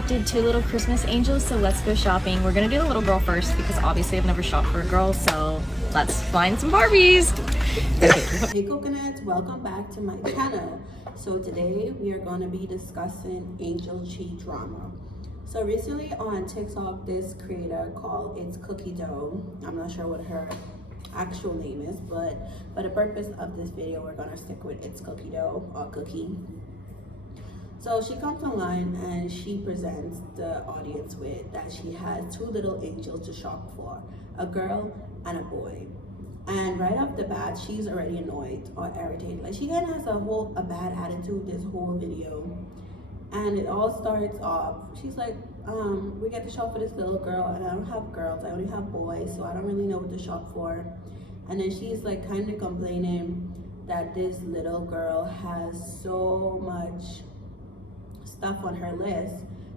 adopted 2 little Christmas angels, so let's go shopping. We're gonna do the little girl first because obviously I've never shopped for a girl, so let's find some Barbies. Hey coconuts, welcome back to my channel. So today we are going to be discussing angel tree drama. So recently on TikTok, this creator called itscookiedough, I'm not sure what her actual name is, but for the purpose of this video we're going to stick with itscookiedough or cookie. So she comes online and she presents the audience with that she has 2 little angels to shop for, a girl and a boy. And right off the bat, she's already annoyed or irritated. Like, she kind of has a bad attitude this whole video. And it all starts off, she's like, we get to shop for this little girl, and I don't have girls, I only have boys, so I don't really know what to shop for. And then she's like kind of complaining that this little girl has so much stuff on her list,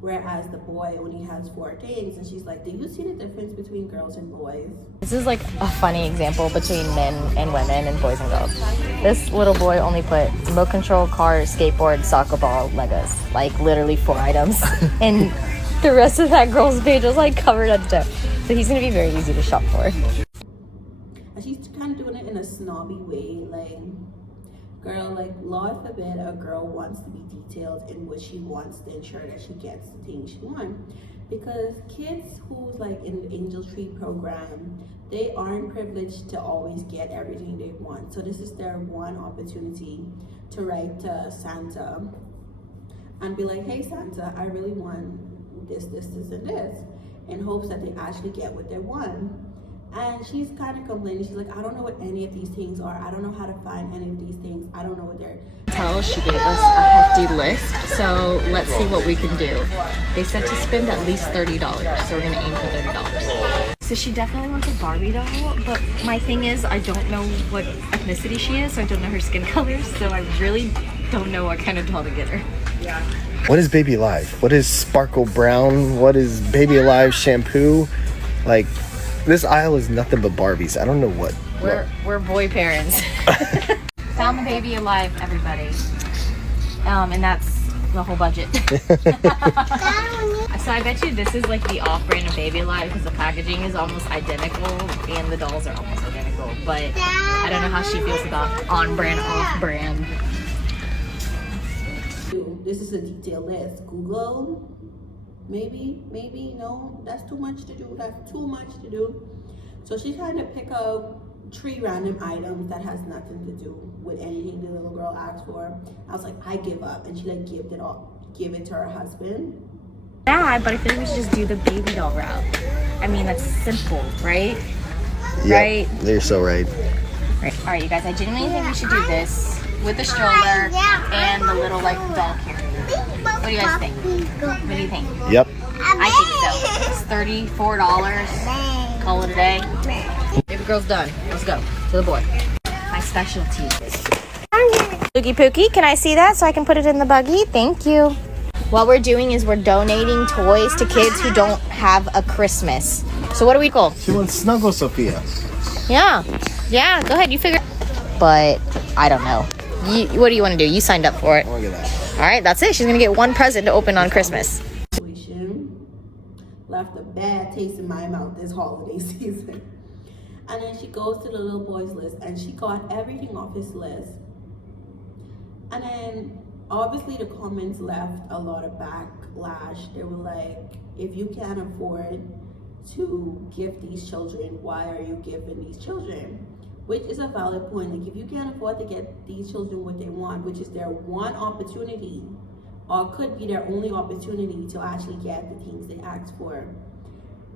whereas the boy only has 4 things. And she's like, do you see the difference between girls and boys? This is like a funny example between men and women and boys and girls. This little boy only put remote control, car, skateboard, soccer ball, Legos, like literally 4 items. And the rest of that girl's page was like covered at the toe. So he's gonna be very easy to shop for. And she's kind of doing it in a snobby way, like, girl, like, Lord forbid a girl wants to be detailed in what she wants to ensure that she gets the things she wants. Because kids who's like in the Angel Tree program, they aren't privileged to always get everything they want. So this is their one opportunity to write to Santa and be like, hey Santa, I really want this, this, this, and this, in hopes that they actually get what they want. And she's kind of complaining. She's like, I don't know what any of these things are. I don't know how to find any of these things. I don't know what they're. She gave us a hefty list, so let's see what we can do. They said to spend at least $30, so we're gonna aim for $30. So she definitely wants a Barbie doll, but my thing is I don't know what ethnicity she is, so I don't know her skin color, so I really don't know what kind of doll to get her. What is Baby Alive? What is Sparkle Brown? What is Baby Alive shampoo? Like, this aisle is nothing but Barbies. I don't know what. We're boy parents. Found the Baby Alive, everybody. And that's the whole budget. So I bet you this is like the off-brand of Baby Alive because the packaging is almost identical and the dolls are almost identical. But I don't know how she feels about on-brand, off-brand. This is a detailed list. Google. Maybe, no, that's too much to do. That's too much to do. So she's trying to pick up 3 random items that has nothing to do with anything the little girl asked for. I was like, I give up. And she like give it to her husband. Yeah, but I feel like we should just do the baby doll route. I mean, that's simple, right? Yep, right? You're so right. All right, you guys, I genuinely think we should do this with the stroller and the little like doll carrier. What do you guys think? What do you think? Yep. I think so. It's $34. Call it a day. Baby girl's done. Let's go to the boy. My specialty. Pookie Pookie, can I see that so I can put it in the buggy? Thank you. What we're doing is we're donating toys to kids who don't have a Christmas. So what do we call? She wants Snuggle Sophia. Yeah. Yeah, go ahead. You figure. But I don't know. What do you want to do? You signed up for it. Look at that. All right, that's it. She's going to get 1 present to open on Christmas. Left a bad taste in my mouth this holiday season. And then she goes to the little boy's list and she got everything off his list. And then obviously the comments left a lot of backlash. They were like, if you can't afford to give these children, why are you giving these children? Which is a valid point. Like, if you can't afford to get these children what they want, which is their one opportunity, or could be their only opportunity to actually get the things they asked for.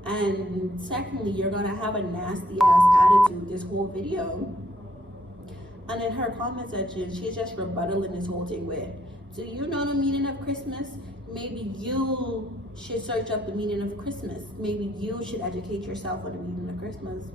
And secondly, you're gonna have a nasty ass attitude this whole video. And in her comment section, she's just rebuttaling this whole thing with, do you know the meaning of Christmas? Maybe you should search up the meaning of Christmas. Maybe you should educate yourself on the meaning of Christmas.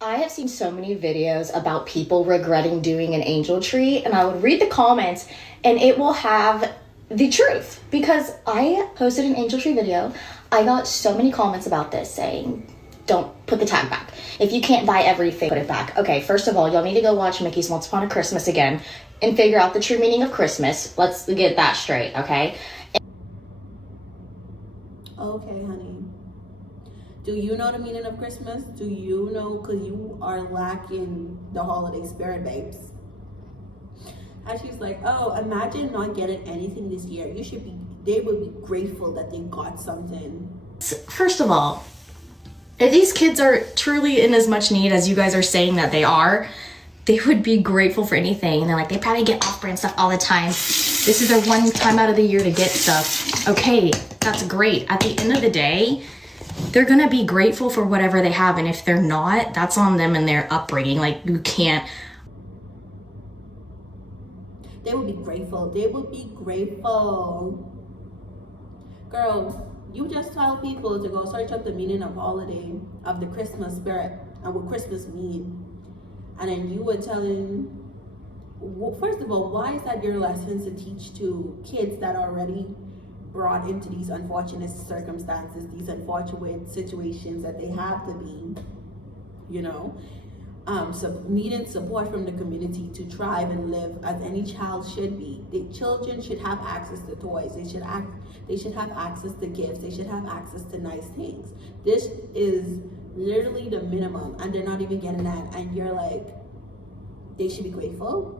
I have seen so many videos about people regretting doing an angel tree, and I would read the comments and it will have the truth, because I posted an angel tree video. I got so many comments about this saying, don't put the tag back. If you can't buy everything, put it back. Okay, first of all, y'all need to go watch Mickey's Once Upon a Christmas again and figure out the true meaning of Christmas. Let's get that straight, okay? Okay, honey. Do you know the meaning of Christmas? Do you know? Because you are lacking the holiday spirit, babes. And she's like, oh, imagine not getting anything this year. They would be grateful that they got something. First of all, if these kids are truly in as much need as you guys are saying that they are, they would be grateful for anything. And they're like, they probably get off-brand stuff all the time. This is their one time out of the year to get stuff. Okay, that's great. At the end of the day, they're gonna be grateful for whatever they have. And if they're not, that's on them and their upbringing. Like, you can't. They would be grateful. They would be grateful. Girl, you just tell people to go search up the meaning of holiday, of the Christmas spirit, and what Christmas mean. And then you were telling, well, first of all, why is that your lessons to teach to kids that are already brought into these unfortunate circumstances, these unfortunate situations that they have to be, you know, needing support from the community to thrive and live as any child should be. The children should have access to toys. They should have access to gifts. They should have access to nice things. This is literally the minimum, and they're not even getting that. And you're like, they should be grateful.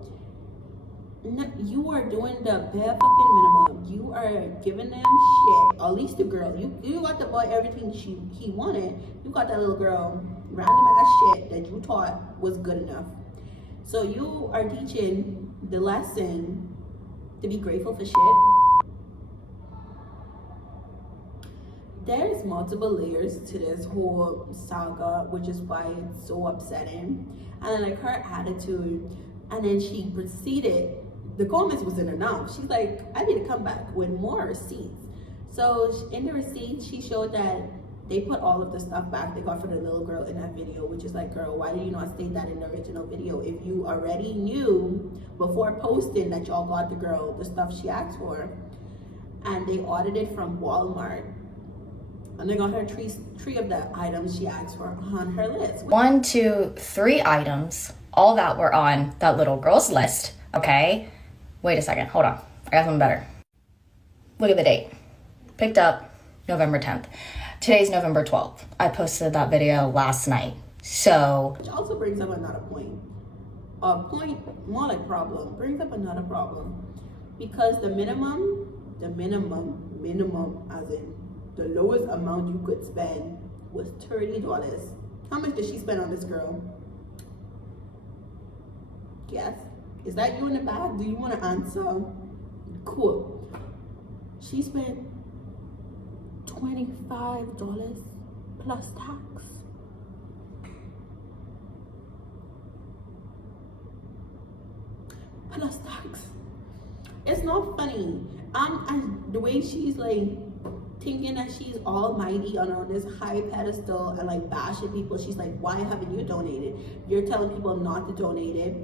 No, you are doing the bare fucking minimum. You are giving them shit. At least the girl. You got the boy everything he wanted. You got that little girl random ass shit that you thought was good enough. So you are teaching the lesson to be grateful for shit. There's multiple layers to this whole saga, which is why it's so upsetting. And then like her attitude, and then she proceeded, the comments wasn't enough. She's like, I need to come back with more receipts. So in the receipts, she showed that they put all of the stuff back they got for the little girl in that video, which is like, girl, why did you not state that in the original video? If you already knew before posting that y'all got the girl the stuff she asked for. And they audited from Walmart. And they got her three of the items she asked for on her list. 1, 2, 3 items, all that were on that little girl's list, okay? Wait a second, hold on. I got something better. Look at the date. Picked up November 10th. Today's November 12th. I posted that video last night. So, which also brings up another point. A point, more like problem, brings up another problem. Because the minimum as in the lowest amount you could spend was $30. How much did she spend on this girl? Yes. Is that you in the back? Do you want to answer? Cool. She spent $25 plus tax. Plus tax. It's not funny. And the way she's like thinking that she's almighty on this high pedestal and like bashing people, she's like, why haven't you donated? You're telling people not to donate it,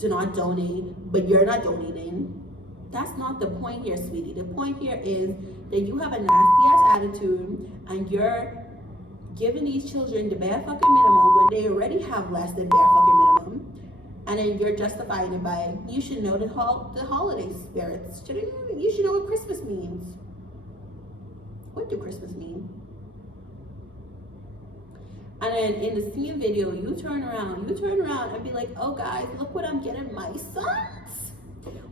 to not donate, but you're not donating. That's not the point here, sweetie. The point here is that you have a nasty ass attitude and you're giving these children the bare fucking minimum when they already have less than bare fucking minimum. And then you're justifying it by, you should know the holiday spirits. You should know what Christmas means. What do Christmas mean? And then in the same video, you turn around and be like, oh guys, look what I'm getting my sons.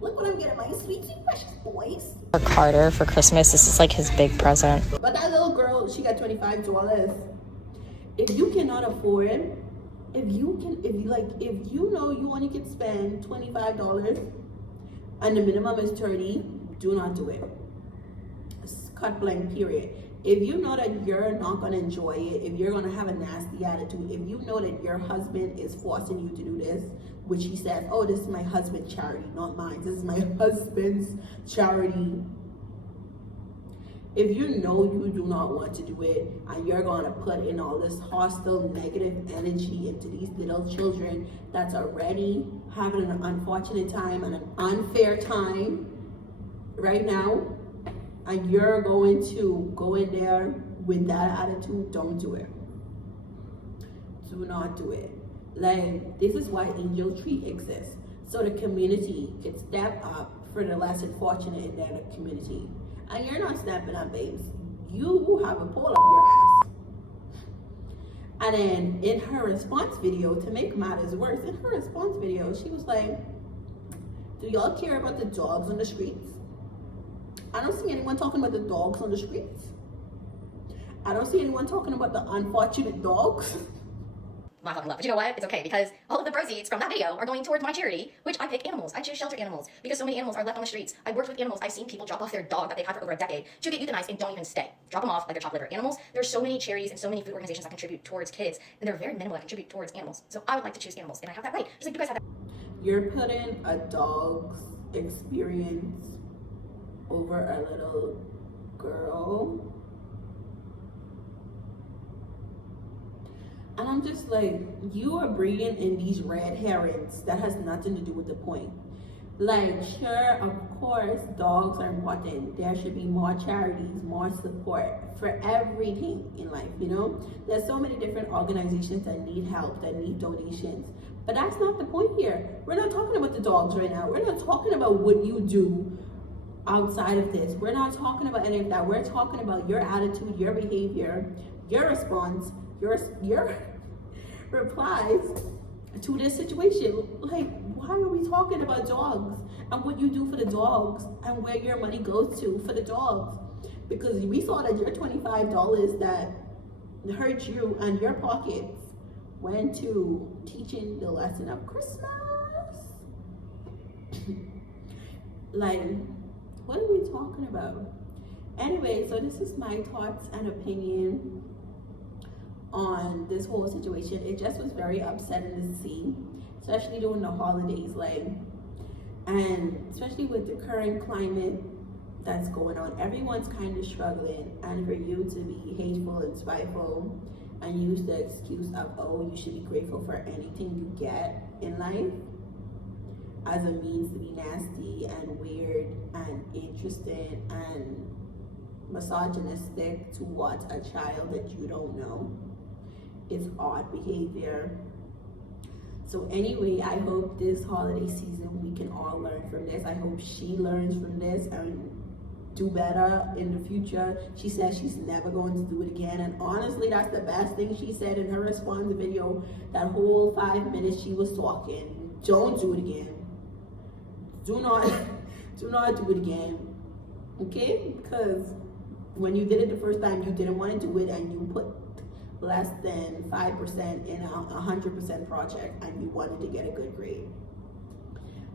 Look what I'm getting my sweet precious boys. for Carter for Christmas, this is like his big present. But that little girl, she got $25. If you cannot afford, if you know you only can spend $25 and the minimum is $30, do not do it. It's cut blank, period. If you know that you're not gonna enjoy it, if you're gonna have a nasty attitude, if you know that your husband is forcing you to do this, which he says, oh, this is my husband's charity, not mine. This is my husband's charity. If you know you do not want to do it and you're gonna put in all this hostile, negative energy into these little children that's already having an unfortunate time and an unfair time right now, and you're going to go in there with that attitude, don't do it. Do not do it. Like, this is why Angel Tree exists. So the community can step up for the less unfortunate in their community. And you're not stepping up, babes. you have a pole up your ass. And then in her response video, to make matters worse, in her response video, she was like, do y'all care about the dogs on the streets? I don't see anyone talking about the dogs on the streets. I don't see anyone talking about the unfortunate dogs. My fucking love. But you know what? It's okay, because all of the proceeds from that video are going towards my charity, which I pick animals. I choose shelter animals because so many animals are left on the streets. I've worked with animals. I've seen people drop off their dog that they've had for over a decade to get euthanized and don't even stay. Drop them off like they're chopped liver. Animals, there's so many charities and so many food organizations that contribute towards kids, and they're very minimal that contribute towards animals. So I would like to choose animals, and I have that right. Just like you guys have that. You're putting a dog's experience over a little girl. And I'm just like, you are bringing in these red herrings that has nothing to do with the point. Like, sure, of course, dogs are important. There should be more charities, more support for everything in life, you know? There's so many different organizations that need help, that need donations. But that's not the point here. We're not talking about the dogs right now. We're not talking about what you do outside of this. We're not talking about any of that. We're talking about your attitude, your behavior, your response, your replies to this situation. Like, why are we talking about dogs and what you do for the dogs and where your money goes to for the dogs? Because we saw that your $25 that hurt you and your pockets went to teaching the lesson of Christmas. Like, what are we talking about? Anyway, so this is my thoughts and opinion on this whole situation. It just was very upsetting to see, especially during the holidays, like, and especially with the current climate that's going on. Everyone's kind of struggling, and for you to be hateful and spiteful and use the excuse of, oh, you should be grateful for anything you get in life as a means to be nasty and weird and interested and misogynistic towards a child that you don't know. It's odd behavior. So anyway, I hope this holiday season we can all learn from this. I hope she learns from this and do better in the future. She says she's never going to do it again, and honestly, that's the best thing she said in her response video. That whole 5 minutes she was talking. Don't do it again. Do not do it again. Okay? Because when you did it the first time, you didn't want to do it, and you put less than 5% in a 100% project, and you wanted to get a good grade.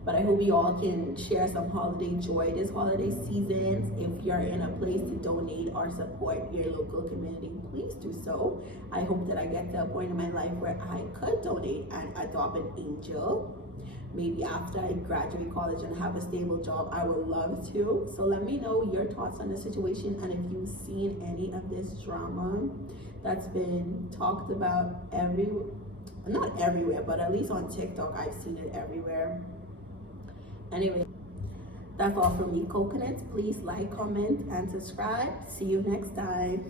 But I hope we all can share some holiday joy this holiday season. If you're in a place to donate or support your local community, please do so. I hope that I get to a point in my life where I could donate and adopt an angel. Maybe after I graduate college and have a stable job, I would love to. So let me know your thoughts on the situation, and if you've seen any of this drama that's been talked about not everywhere, but at least on TikTok, I've seen it everywhere. Anyway, that's all from me, coconuts. Please like, comment, and subscribe. See you next time.